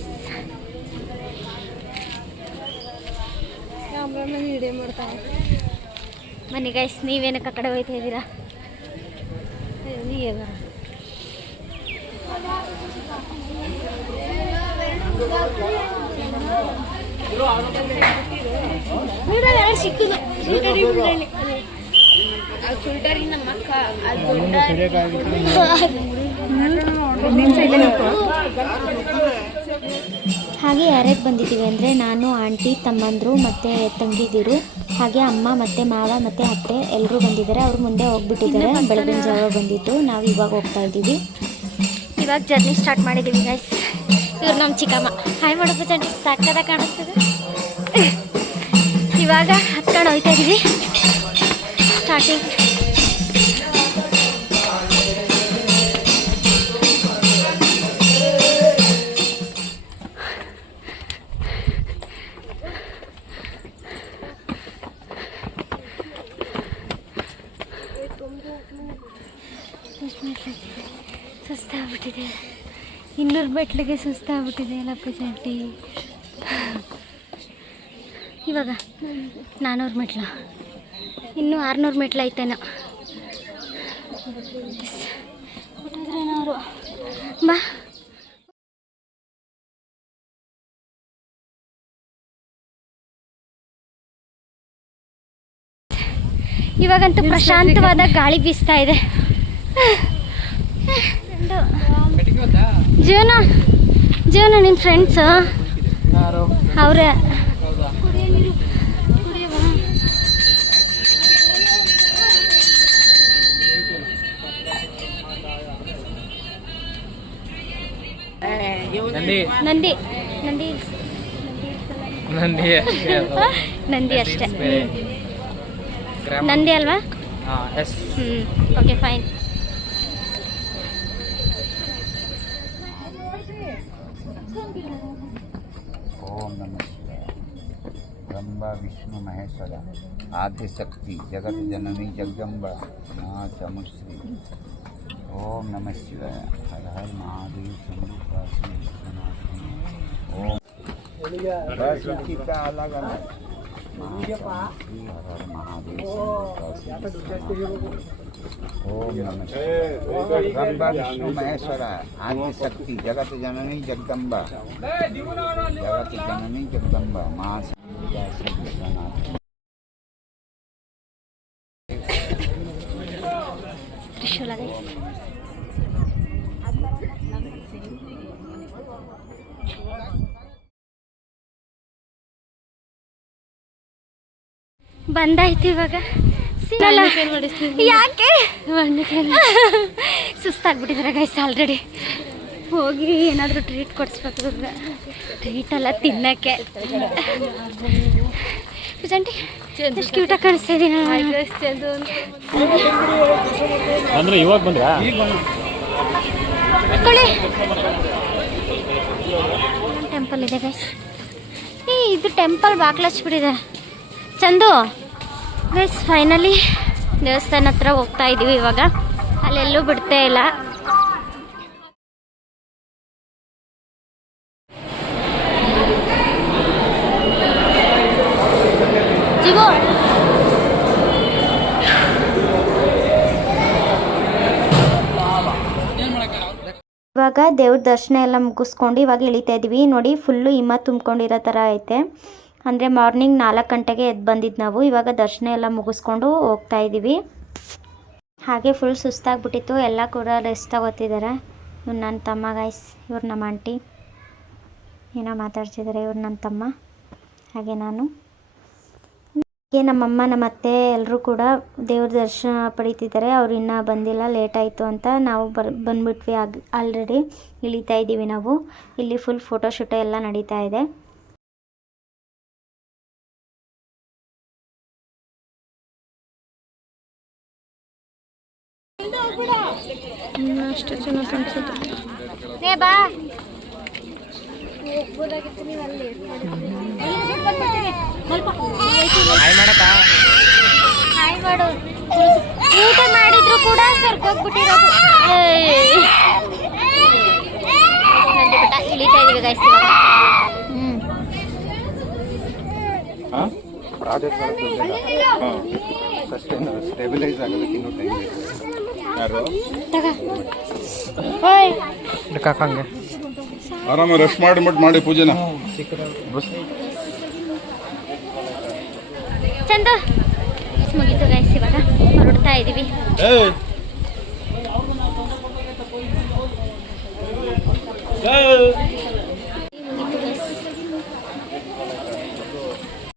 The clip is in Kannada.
ಗೈಸ್. ವಿಡಿಯೋ ಮಾಡ್ತಾರೆ ಬನ್ನಿ ಗೈಸ್, ನೀವೇನಕ್ಕೆ ಆ ಕಡೆ ಹೋಯ್ತಾ ಇದ್ದೀರಾ? ಸಿಕ್ಕುದು ಸುಲ್ಟರಿ ನಮ್ಮ ಅಕ್ಕ ಹಾಗೆ ಯಾರ್ಯಾರು ಬಂದಿದ್ದೀವಿ ಅಂದರೆ ನಾನು, ಆಂಟಿ, ತಮ್ಮಂದರು ಮತ್ತು ತಂಗಿದಿರು, ಹಾಗೆ ಅಮ್ಮ ಮತ್ತು ಮಾವ ಮತ್ತು ಅತ್ತೆ ಎಲ್ಲರೂ ಬಂದಿದ್ದಾರೆ. ಅವ್ರು ಮುಂದೆ ಹೋಗ್ಬಿಟ್ಟಿದ್ದಾರೆ. ಬೆಳಗಿನ ಜಾವ ಬಂದಿದ್ದು, ನಾವು ಇವಾಗ ಹೋಗ್ತಾ ಇದ್ದೀವಿ. ಇವಾಗ ಜರ್ನಿ ಸ್ಟಾರ್ಟ್ ಮಾಡಿದ್ದೀವಿ ಗೈಸ್. ಇವ್ರು ನಮ್ಮ ಚಿಕ್ಕಮ್ಮ. ಹಾಯ್ ಮಾಡಪ್ಪ ಚಂಟಿ, ಸಾಕಾದಾಗ ಕಾಣಿಸ್ತದೆ. ಇವಾಗ ಹತ್ಕೊಂಡು ಹೋಗ್ತಾ ಇದ್ದೀವಿ. ಸ್ಟಾರ್ಟಿಂಗ್ ಸುಸ್ತಾಗ್ಬಿಟ್ಟಿದೆ. 200 ಮೆಟ್ಲಿಗೆ ಸುಸ್ತಾಗ್ಬಿಟ್ಟಿದೆ ಅಲ್ಲಪ್ಪ ಚಂಟಿ. ಇವಾಗ 400 ಮೆಟ್ಲು, ಇನ್ನೂ 600 ಮೆಟ್ಲು ಐತೇನೋ. ಬಾ ಇವಾಗಂತೂ ಪ್ರಶಾಂತವಾದ ಗಾಳಿ ಬೀಸ್ತಾ ಇದೆ. ಜೀವನ ನಿನ್ನ ಫ್ರೆಂಡ್ಸು ಅವರೇ. ನಂದಿ ಅಷ್ಟೇ. ನಂದಿ ಅಲ್ವಾ? Okay fine. ಓಂ ನಮಃ ಶಿವಾಯ. ಬ್ರಹ್ಮ ವಿಷ್ಣು ಮಹೇಶ್ವರ ಆದಿಶಕ್ತಿ ಜಗತ್ ಜನನಿ ಜಗದಂಬ ಮಾ ಚಮುಶ್ರೀ. ಓಂ ನಮಃ ಶಿವಾಯ. ಹರ ಹರ ಮಹಾದೇವ ಶಂಭು ಕಾಶಿ ವಿಶ್ವನಾಥ. ಓಂ बस कितना अलग अलग हर महादेव ओम नमः शिवाय. ब्रह्मा विष्णु महेश्वर आदि शक्ति जगत जननी जगदम्बा जगत जननी जगदम्बा माँ विश्वनाथ. ಬಂದಾಯ್ತು ಇವಾಗ. ಯಾಕೆ ಸುಸ್ತಾಗ್ಬಿಟ್ಟಿದ್ದಾರೆ ಗೈಸ್ ಆಲ್ರೆಡಿ. ಹೋಗಿ ಏನಾದರೂ ಟ್ರೀಟ್ ಕೊಡಿಸ್ಬೇಕು. ಟ್ರೀಟ್ ಎಲ್ಲ ತಿನ್ನಕ್ಕೆ. ಪೂಜಂಟಿ ಎಷ್ಟು ಕ್ಯೂಟಾಗಿ ಕಾಣಿಸ್ತಾ ಇದ್ದೀನಿ ಅಂದ್ರೆ ಇವಾಗ ಬಂದ್ರಾ? ಟೆಂಪಲ್ ಇದೆ ಗೈಸ್. ಇದು ಟೆಂಪಲ್ ಬಾಗ್ಲು ಹಚ್ಬಿಟ್ಟಿದೆ. ಚಂದು ಗೈಸ್, ಫೈನಲಿ ದೇವಸ್ಥಾನ ಹತ್ರ ಹೋಗ್ತಾ ಇದ್ದೀವಿ ಇವಾಗ. ಅಲ್ಲೆಲ್ಲೂ ಬಿಡ್ತೇ ಇಲ್ಲ. ಇವಾಗ ದೇವ್ರ ದರ್ಶನ ಎಲ್ಲ ಮುಗಿಸ್ಕೊಂಡು ಇವಾಗ ಇಳಿತಾ ಇದ್ದೀವಿ. ನೋಡಿ, ಫುಲ್ಲು ಹಿಮ ತುಂಬ್ಕೊಂಡಿರೋ ಥರ ಐತೆ. ಅಂದರೆ ಮಾರ್ನಿಂಗ್ 4 ಗಂಟೆಗೆ ಎದ್ದು ಬಂದಿದ್ದು ನಾವು. ಇವಾಗ ದರ್ಶನ ಎಲ್ಲ ಮುಗಿಸ್ಕೊಂಡು ಹೋಗ್ತಾ ಇದ್ದೀವಿ. ಹಾಗೆ ಫುಲ್ ಸುಸ್ತಾಗ್ಬಿಟ್ಟಿತ್ತು. ಎಲ್ಲ ಕೂಡ ರೆಸ್ಟ್ ತಗೋತಿದ್ದಾರೆ. ಇವ್ರು ನನ್ನ ತಮ್ಮ ಗೈಸ್, ಇವ್ರು ನಮ್ಮ ಆಂಟಿ ಏನೋ ಮಾತಾಡ್ತಿದ್ದಾರೆ. ಇವ್ರು ನನ್ನ ತಮ್ಮ, ಹಾಗೆ ನಾನು. ಹಾಗೆ ನಮ್ಮಮ್ಮ, ನಮ್ಮ ಅತ್ತೆ ಎಲ್ಲರೂ ಕೂಡ ದೇವ್ರ ದರ್ಶನ ಪಡೀತಿದ್ದಾರೆ. ಅವ್ರು ಇನ್ನೂ ಬಂದಿಲ್ಲ, ಲೇಟ್ ಆಯಿತು ಅಂತ. ನಾವು ಬಂದ್ಬಿಟ್ವಿ ಆಲ್ರೆಡಿ. ಇಳಿತಾ ಇದ್ದೀವಿ ನಾವು. ಇಲ್ಲಿ ಫುಲ್ ಫೋಟೋಶೂಟ್ ಎಲ್ಲ ನಡೀತಾ ಇದೆ. ಅಷ್ಟು ಚೆನ್ನಾಗಿ ಕಾಣಿಸುತ್ತೆ. ಬಾ ಹಾಯ್ ಮಾಡು. ಊಟ ಮಾಡಿದ್ರು ಕೂಡ ಸರ್ಕೋಗ್ಬಿಟ್ಟಿರೋದು. ಇಳಿತಾ ಇದೀವಿ ಗೈಸ್ ಇವಾಗ. ಸ್ಟೆಬಿಲೈಸ್ ಆಗೋದಕ್ಕೆ ಇನ್ನೂ ಟೈಮ್ ಇದೆ. ಯಾರು ಆರಾಮ ರೆಸ್ಟ್ ಮಾಡಿ ಪೂಜೆನ. ಚಂದ ಮುಗೀತು ಗೈಸ್, ಇವಾಗ ಹೊರಡ್ತಾ ಇದೀವಿ.